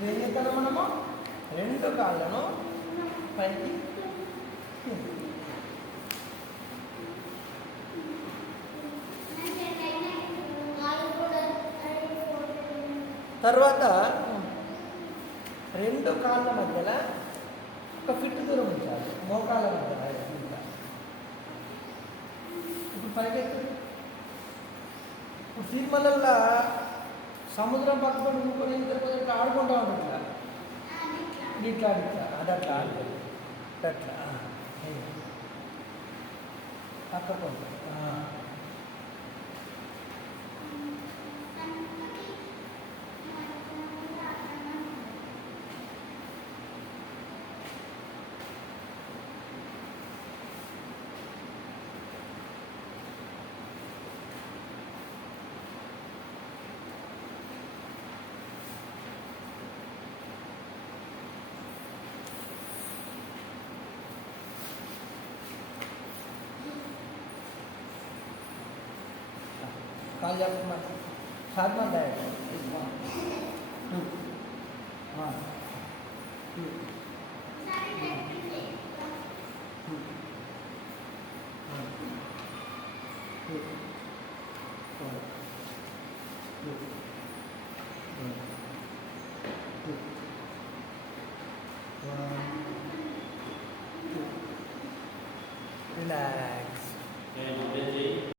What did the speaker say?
ఏం చేస్తాను మనము రెండు కాళ్ళను పైకి తర్వాత రెండు కాళ్ళ మధ్యలో ఒక ఫిట్ దూరం ఉంచాలి మోకాళ్ళ మధ్యలో ఇప్పుడు పైకెత్తు ఇప్పుడు తిరుమలల్లో సముద్రం పక్కన ఇంకొని ఇద్దరు ఆడుకుంటూ ఉంటుంది ఇట్లా అది అట్లా ఆడుతుంది అట్లా పక్కకు काल सात मंथ है 2 1 2 Relax.